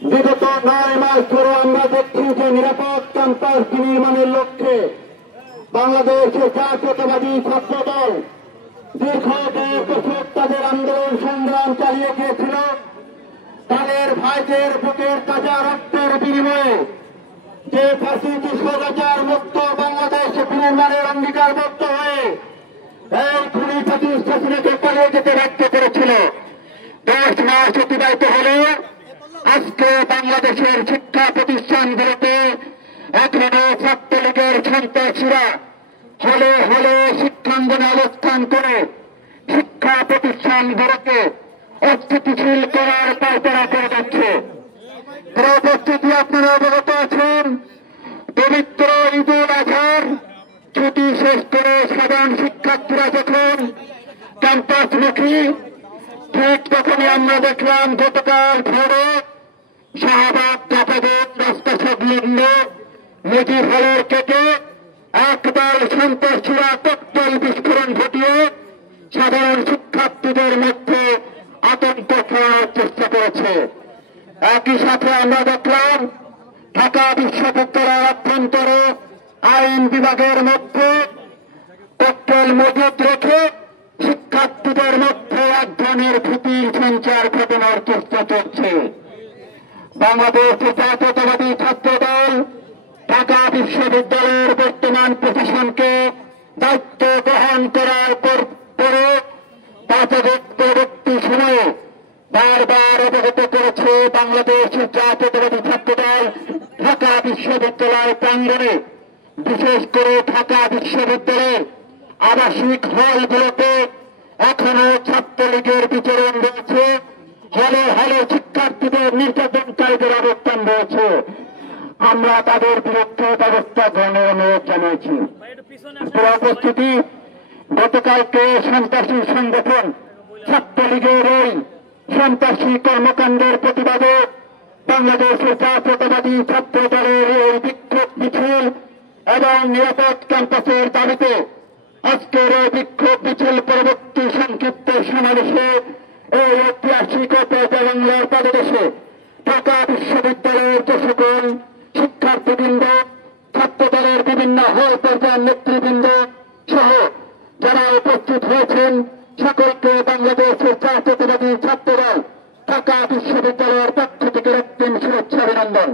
বিগত 9 মাস ধরে আমরা দেখছি যে নিরাপদ ক্যাম্পাস নির্মাণের লক্ষ্যে বাংলাদেশের জাতীয়তাবাদী ছাত্র দল দীর্ঘ 1.5 বছর তাদের আন্দোলন সংগ্রাম চালিয়ে গিয়েছিল। তাদের ভাইদের বুকের তাজা রক্তের বিনিময়ে যে ফ্যাসিস্ট স্বৈরাচার মুক্ত বাংলাদেশ বিনির্মাণের অঙ্গীকারবদ্ধ হয়ে এই খুনি ফ্যাসিস্ট হাসিনাকে পালিয়ে যেতে বাধ্য করেছিল। 10 মাস অতিবাহিত হলে আজকে বাংলাদেশের শিক্ষা প্রতিষ্ঠানগুলোতে এখনো ছাত্রলীগের সন্ত্রাসীরা হলে হলে শিক্ষাঙ্গনে অবস্থান করে শিক্ষা প্রতিষ্ঠানগুলোকে অস্থিতিশীল করার পায়তারা করে যাচ্ছে। উপস্থিতি আপনারা অবগত আছেন, পবিত্র ঈদুল আজহার ছুটি শেষ করে সাধারণ শিক্ষার্থীরা যখন ক্যাম্পাসমুখী, ঠিক তখনই আমরা দেখলাম গতকাল ভোরে শাহবাগ জাফাগঞ্জ রাস্তা সংলগ্ন মুজিব হলের কেটে একদল সন্ত্রাসীরা ককটেল বিস্ফোরণ ঘটিয়ে সাধারণ শিক্ষার্থীদের মধ্যে আতঙ্ক ছড়ানোর চেষ্টা করেছে। একই সাথে আমরা দেখলাম ঢাকা বিশ্ববিদ্যালয়ের অভ্যন্তরে আইন বিভাগের মধ্যে ককটেল মজুত রেখে শিক্ষার্থীদের মধ্যে এক ধরনের ভীতির সঞ্চার ঘটানোর চেষ্টা চলছে। বাংলাদেশ জাতীয়তাবাদী ছাত্র দল ঢাকা বিশ্ববিদ্যালয়ের বর্তমান প্রশাসনকে দায়িত্ব গ্রহণ করার পরে পরবর্তী সময়ে বারবার অবগত করেছে বাংলাদেশ জাতীয়তাবাদী ছাত্র দল ঢাকা বিশ্ববিদ্যালয় প্রাঙ্গণে, বিশেষ করে ঢাকা বিশ্ববিদ্যালয়ের আবাসিক হলগুলোতে এখনো ছাত্রলীগের বিচরণ রয়েছে, হলে হলে শিক্ষার্থীদের নির্যাতনকারীদের অবস্থান রয়েছে। আমরা তাদের বিরুদ্ধে ব্যবস্থা গ্রহণের অনুরোধ জানিয়েছি। উপস্থিতি, গতকালকে সন্ত্রাসী সংগঠন ছাত্রলীগের এই সন্ত্রাসী কর্মকাণ্ডের প্রতিবাদে বাংলাদেশের জাতীয়তাবাদী ছাত্র দলের এই বিক্ষোভ মিছিল এবং নিরাপদ ক্যাম্পাসের দাবিতে আজকের এই বিক্ষোভ মিছিল পরবর্তী সংক্ষিপ্ত সমাবেশে এই ঐতিহাসিক বাংলার পাদদেশে ঢাকা বিশ্ববিদ্যালয়ের যে সকল শিক্ষার্থীবৃন্দ, ছাত্র দলের বিভিন্ন হল পর্যায়ের নেতৃবৃন্দ সহ যারা উপস্থিত হয়েছেন সকলকে বাংলাদেশের জাতীয়তাবাদী ছাত্র দল ঢাকা বিশ্ববিদ্যালয়ের পক্ষ থেকে রক্তিম শুভেচ্ছা অভিনন্দন।